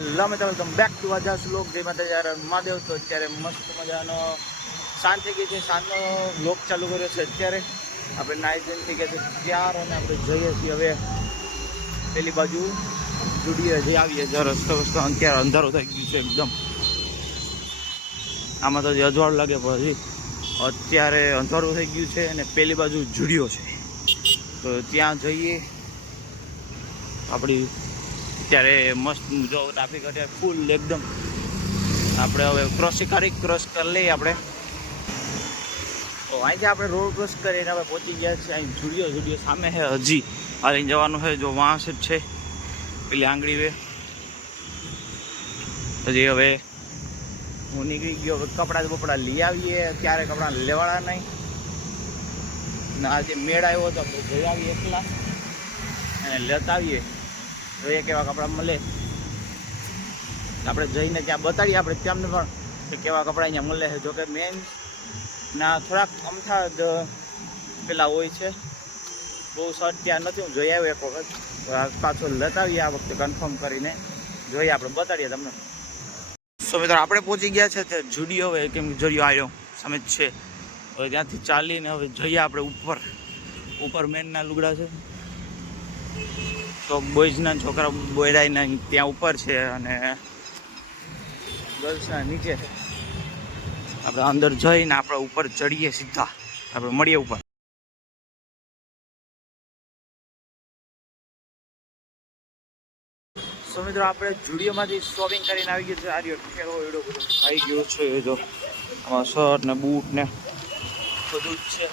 Welcome back to આજા શ્લોક જે માટે જ્યારે મહાદેવ તો અત્યારે મસ્ત મજાનો સાંજ થઈ ગઈ છે. સાંજનો બ્લોગ ચાલુ કર્યો છે. અત્યારે આપણે નાઇટ જોઈને થઈ ગયા છે ત્યાર અને આપણે જઈએ છીએ હવે પેલી બાજુ જુડીએ જે આવીએ જો રસ્તો અત્યારે અંધારો થઈ ગયું છે એકદમ. આમાં તો હજી અજવાળું લાગે પણ હજી અત્યારે અંધારું થઈ ગયું છે અને પેલી બાજુ જુડીઓ છે તો ત્યાં જઈએ. આપણી અત્યારે મસ્ત જો ટ્રાફિક અત્યારે ફૂલ એકદમ. આપણે હવે ક્રોસ કરી લઈએ આપણે તો અહીંથી આપણે રોડ ક્રોસ કરીને હવે પહોંચી ગયા છીએ અહીં જુડીઓ સામે છે. હજી અહીં જવાનું છે જો વાંસ જ છે પેલી આંગળી વે. હજી હવે હું નીકળી ગયો. હવે કપડાં લઈ આવીએ. ક્યારે કપડાં લેવાના નહીં ને આજે મેળ આવ્યો તો આપણે જઈ આવીએ એકલા અને લેતા આવીએ. જોઈએ કેવા કપડાં મળે આપણે જઈને ત્યાં બતાડીએ આપણે તેમને પણ કે કેવા કપડાં અહીંયા મળે છે. જોકે મેન ના થોડાક અમથા જ પેલા હોય છે, બહુ શર્ટ ત્યાં નથી. હું જોઈ આવ્યો એક વખત, પાછો લેતા આવીએ આ વખતે કન્ફર્મ કરીને જોઈએ આપણે બતાડીએ તમને. સો મિત્રો આપણે પહોંચી ગયા છે તે જુડીઓ. હવે કેમ કે જુડીઓ આવ્યો સામે જ છે. હવે ત્યાંથી ચાલીને હવે જઈએ આપણે ઉપર મેનના લુગડા છે તો બોયઝના છોકરા બોયરાના ત્યાં ઉપર છે અને ગર્લ્સના નીચે છે. આપણે અંદર જઈને આપણે ઉપર ચડીએ સીધા આપણે મળીએ ઉપર. સો મિત્રો આપણે જુડીઓમાંથી શોપિંગ કરીને આવી ગયું છે. આર્યો ઠેરો એડો બધો આવી ગયો છે. એ જો આમાં શર્ટ ને બૂટ ને બધું જ છે.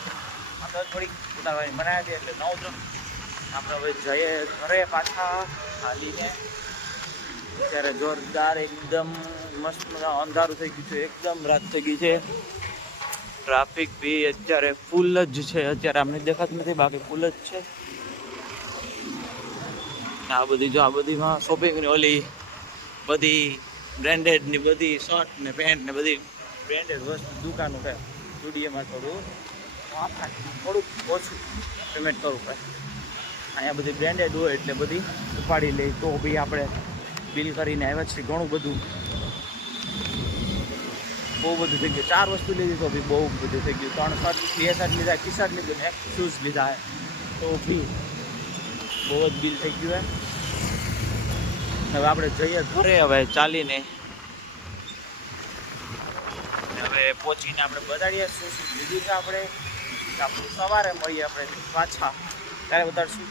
અંદર થોડીક ઉતારવાની બનાવી દે એટલે નવ ત્રણ આપણે હવે જઈએ ઘરે પાછા હાલીને. અત્યારે જોરદાર એકદમ મસ્ત અંધારું થઈ ગયું છે, એકદમ રાત થઈ ગઈ છે. ટ્રાફિક બી અત્યારે ફૂલ જ છે. અત્યારે અમને દેખાતું નથી, બાકી ફૂલ જ છે. આ બધી જો આ બધીમાં શોપિંગની ઓલી બધી બ્રેન્ડેડની બધી શર્ટ ને પેન્ટ ને બધી બ્રેન્ડેડ વસ્તુ દુકાનો છે. સ્ટુડિયોમાં થોડુંક ઓછું પેમેન્ટ કરવું પડે. અહીંયા બધી બ્રેન્ડેડ હોય એટલે બધી ઉપાડી લઈ તો બી આપણે બિલ કરીને આવ્યા છીએ. ઘણું બધું બહુ બધું થઈ ગયું. 4 વસ્તુ લીધી તો બી બહુ બધું થઈ ગયું. 3 શર્ટ 2 શર્ટ લીધા, ટી શર્ટ લીધું ને 1 શૂઝ લીધા તો બી બહુ જ બિલ થઈ ગયું. હવે આપણે જઈએ ઘરે હવે ચાલીને. હવે પહોંચીને આપણે બતાડીએ શું લીધું છે આપણે. સવારે મળીએ આપણે પાછા ત્યારે બતાડશું.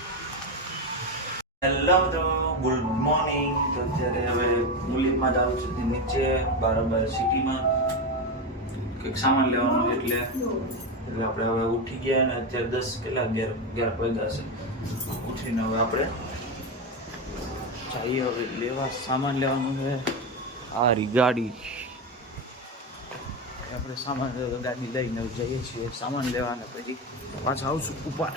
હેલો મિત્રો, ગુડ મોર્નિંગ. તો અત્યારે હવે મુલીમાં જાઉં છું નીચે બરાબર સિટીમાં કંઈક સામાન લેવાનું એટલે આપણે હવે ઉઠી ગયા ને અત્યારે 10 કેટલા 11 વાગ્યા છે. ઉઠીને હવે આપણે જઈએ હવે લેવા. સામાન લેવાનું છે. આ રી ગાડી આપણે સામાન ગાડી લઈને જઈએ છીએ સામાન લેવાને. પછી પાછા આવશું ઉપર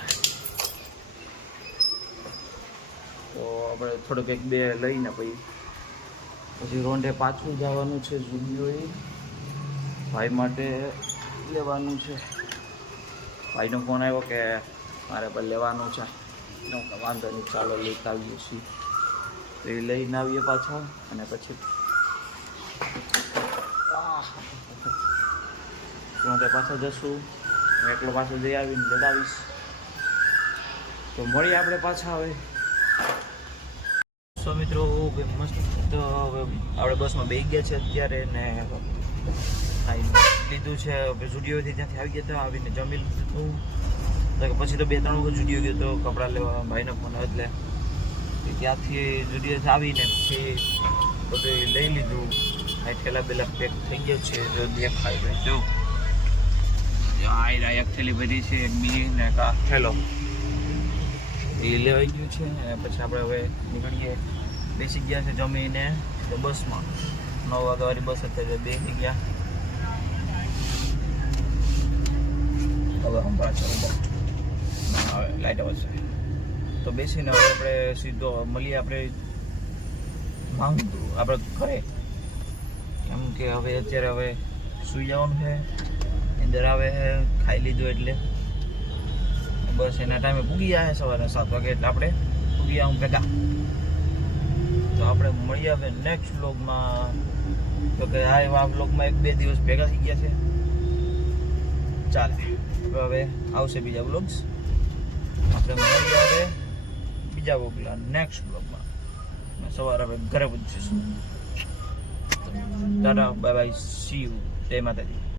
તો આપણે થોડુંક 1-2 લઈને પછી રોંઢે પાછું જવાનું છે. જુડીઓએ ભાઈ માટે લેવાનું છે. ભાઈનો ફોન આવ્યો કે મારે પણ લેવાનું છે. વાંધો નહીં, ચાલો લેતા આવીએ છીએ. તો એ લઈને આવીએ પાછા અને પછી રોંઢે પાછા જશું. એકલો પાછો જઈ આવીને લેતા આવીશ. તો મળીએ આપણે પાછા હવે. સો મિત્રો મસ્ત તો હવે આપણે બસમાં બેસી ગયા છે અત્યારે ને લીધું છે. જુડીઓથી ત્યાંથી આવી ગયા હતા, આવીને જમી લીધું. પછી તો 2-3 વખત જુડીઓ ગયો તો કપડાં લેવા. ભાઈનો ફોન એટલે ત્યાંથી જુડીઓથી આવીને પછી બધું લઈ લીધું. થેલા બેલા પેક થઈ ગયા છે. જો દેખાય ભાઈ જો આ એક થેલી ભરી છે, એક બીજી ને એક થેલો એ લેવાઈ ગયું છે. અને પછી આપણે હવે નીકળીએ. બેસી ગયા છે જમીને તો બસમાં 9 વાગ્યાવાળી બસ અત્યારે બેસી ગયા. હવે હવે લાઈટ આવશે તો બેસીને હવે આપણે સીધો મળીએ આપણે માંગતું આપણે ઘરે. કેમ કે હવે અત્યારે હવે સૂઈ જવાનું છે. અંદર આવે ખાઈ લીધું એટલે બસ એના ટાઈમે પૂગી જાય સવારે 7 વાગે એટલે આપણે પૂગી આવું ભેગા. તો તો આપણે મળીએ હવે નેક્સ્ટ વ્લોગમાં. તો કે આ વ્લોગમાં 1-2 દિવસ ભેગા થઈ ગયા છે. ચાલે હવે આવશે બીજા વ્લોગ્સ. આપણે મળીએ હવે બીજા વ્લોગમાં નેક્સ્ટ વ્લોગમાં. સવારે હવે ઘરે પહોંચીશું. Tata bye bye, see you, જય માતાજી.